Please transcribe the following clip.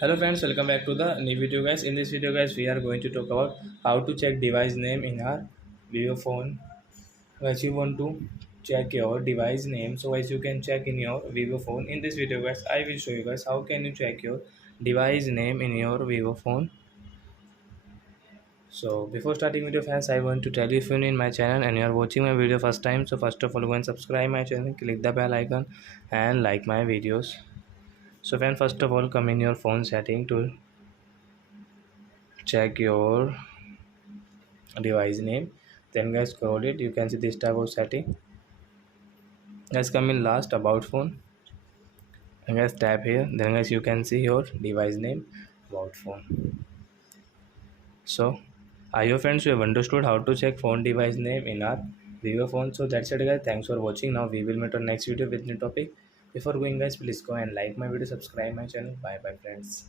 Hello friends, welcome back to the new video guys. In this video guys, we are going to talk about how to check device name in our Vivo phone. Guys, you want to check your device name, so as you can check in your Vivo phone. In this video guys, I will show you guys how can you check your device name in your Vivo phone. So before starting video fans, I want to tell you if you're new in my channel and you are watching my video first time, so first of all go and subscribe my channel, click the bell icon and like my videos. So friend, first of all come in your phone setting to check your device name. Then guys scroll it, you can see this type of setting. Guys come in last about phone and guys tap here. Then guys you can see your device name about phone. So I hope friends you have understood how to check phone device name in our Vivo phone. So that's it guys, thanks for watching. Now we will meet on next video with new topic. Before going guys, please go and like my video, subscribe my channel. Bye bye friends.